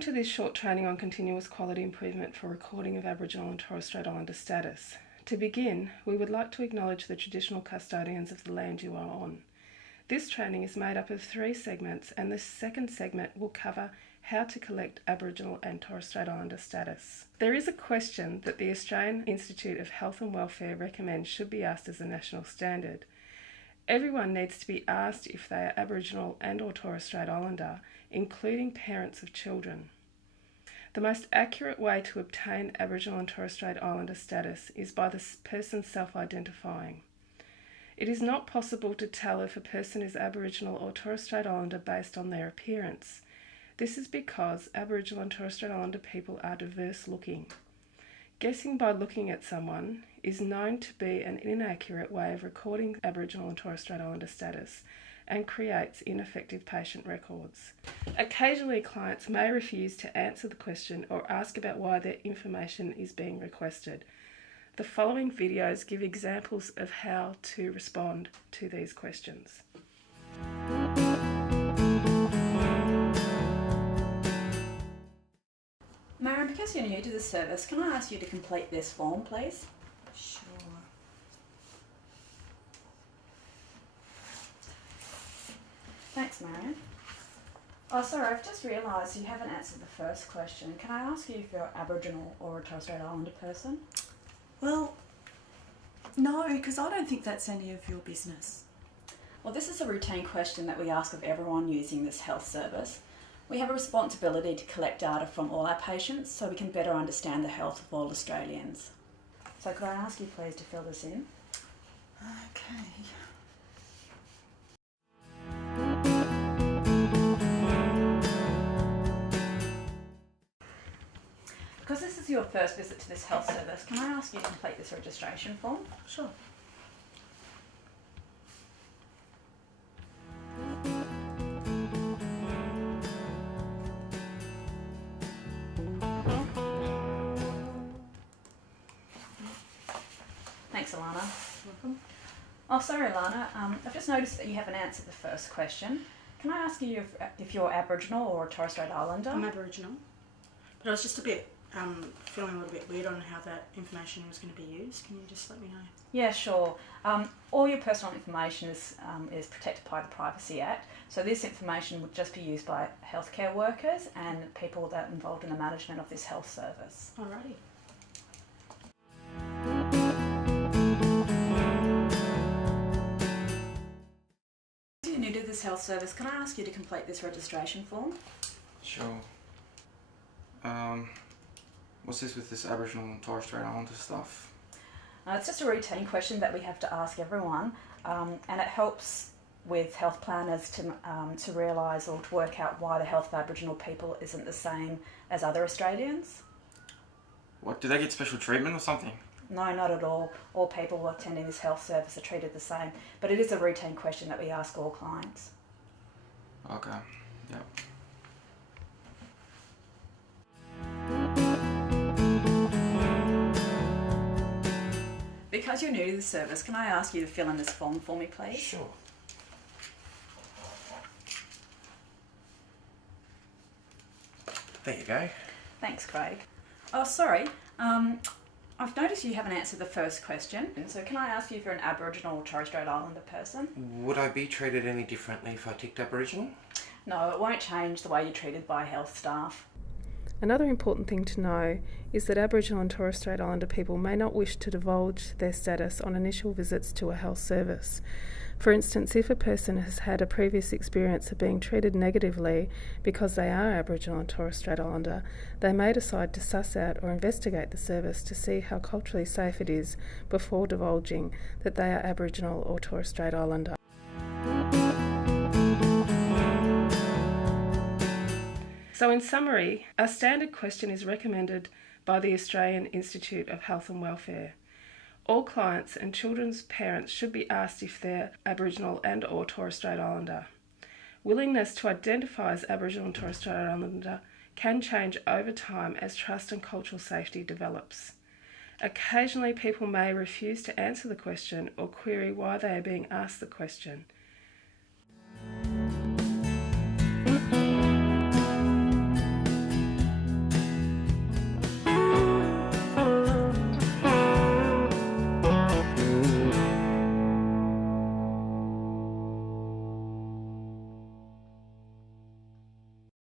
Welcome to this short training on continuous quality improvement for recording of Aboriginal and Torres Strait Islander status. To begin, we would like to acknowledge the traditional custodians of the land you are on. This training is made up of 3 segments, and the second segment will cover how to collect Aboriginal and Torres Strait Islander status. There is a question that the Australian Institute of Health and Welfare recommends should be asked as a national standard. Everyone needs to be asked if they are Aboriginal and or Torres Strait Islander, including parents of children. The most accurate way to obtain Aboriginal and Torres Strait Islander status is by the person self-identifying. It is not possible to tell if a person is Aboriginal or Torres Strait Islander based on their appearance. This is because Aboriginal and Torres Strait Islander people are diverse looking. Guessing by looking at someone is known to be an inaccurate way of recording Aboriginal and Torres Strait Islander status and creates ineffective patient records. Occasionally, clients may refuse to answer the question or ask about why their information is being requested. The following videos give examples of how to respond to these questions. Maren, because you're new to the service, can I ask you to complete this form, please? Sure. Thanks, Marion. Oh, sorry, I've just realised you haven't answered the first question. Can I ask you if you're Aboriginal or a Torres Strait Islander person? Well, no, because I don't think that's any of your business. Well, this is a routine question that we ask of everyone using this health service. We have a responsibility to collect data from all our patients so we can better understand the health of all Australians. So could I ask you please to fill this in? Okay. Because this is your first visit to this health service, can I ask you to complete this registration form? Sure. Thanks, Alana. Welcome. Oh, sorry, Alana. I've just noticed that you haven't answered the first question. Can I ask you if you're Aboriginal or a Torres Strait Islander? I'm Aboriginal, but I was just feeling a little bit weird on how that information was going to be used. Can you just let me know? Yeah, sure. All your personal information is protected by the Privacy Act, so this information would just be used by healthcare workers and people that are involved in the management of this health service. Alrighty. If you're new to this health service, can I ask you to complete this registration form? Sure. What's this with this Aboriginal and Torres Strait Islander stuff? It's just a routine question that we have to ask everyone, and it helps with health planners to realise or to work out why the health of Aboriginal people isn't the same as other Australians. What, do they get special treatment or something? No, not at all. All people attending this health service are treated the same, but it is a routine question that we ask all clients. Okay, yep. Because you're new to the service, can I ask you to fill in this form for me, please? Sure. There you go. Thanks, Craig. Oh, sorry. I've noticed you haven't answered the first question, so can I ask you if you're an Aboriginal or Torres Strait Islander person? Would I be treated any differently if I ticked Aboriginal? No, it won't change the way you're treated by health staff. Another important thing to know is that Aboriginal and Torres Strait Islander people may not wish to divulge their status on initial visits to a health service. For instance, if a person has had a previous experience of being treated negatively because they are Aboriginal and Torres Strait Islander, they may decide to suss out or investigate the service to see how culturally safe it is before divulging that they are Aboriginal or Torres Strait Islander. So in summary, a standard question is recommended by the Australian Institute of Health and Welfare. All clients and children's parents should be asked if they're Aboriginal and or Torres Strait Islander. Willingness to identify as Aboriginal and Torres Strait Islander can change over time as trust and cultural safety develops. Occasionally people may refuse to answer the question or query why they are being asked the question.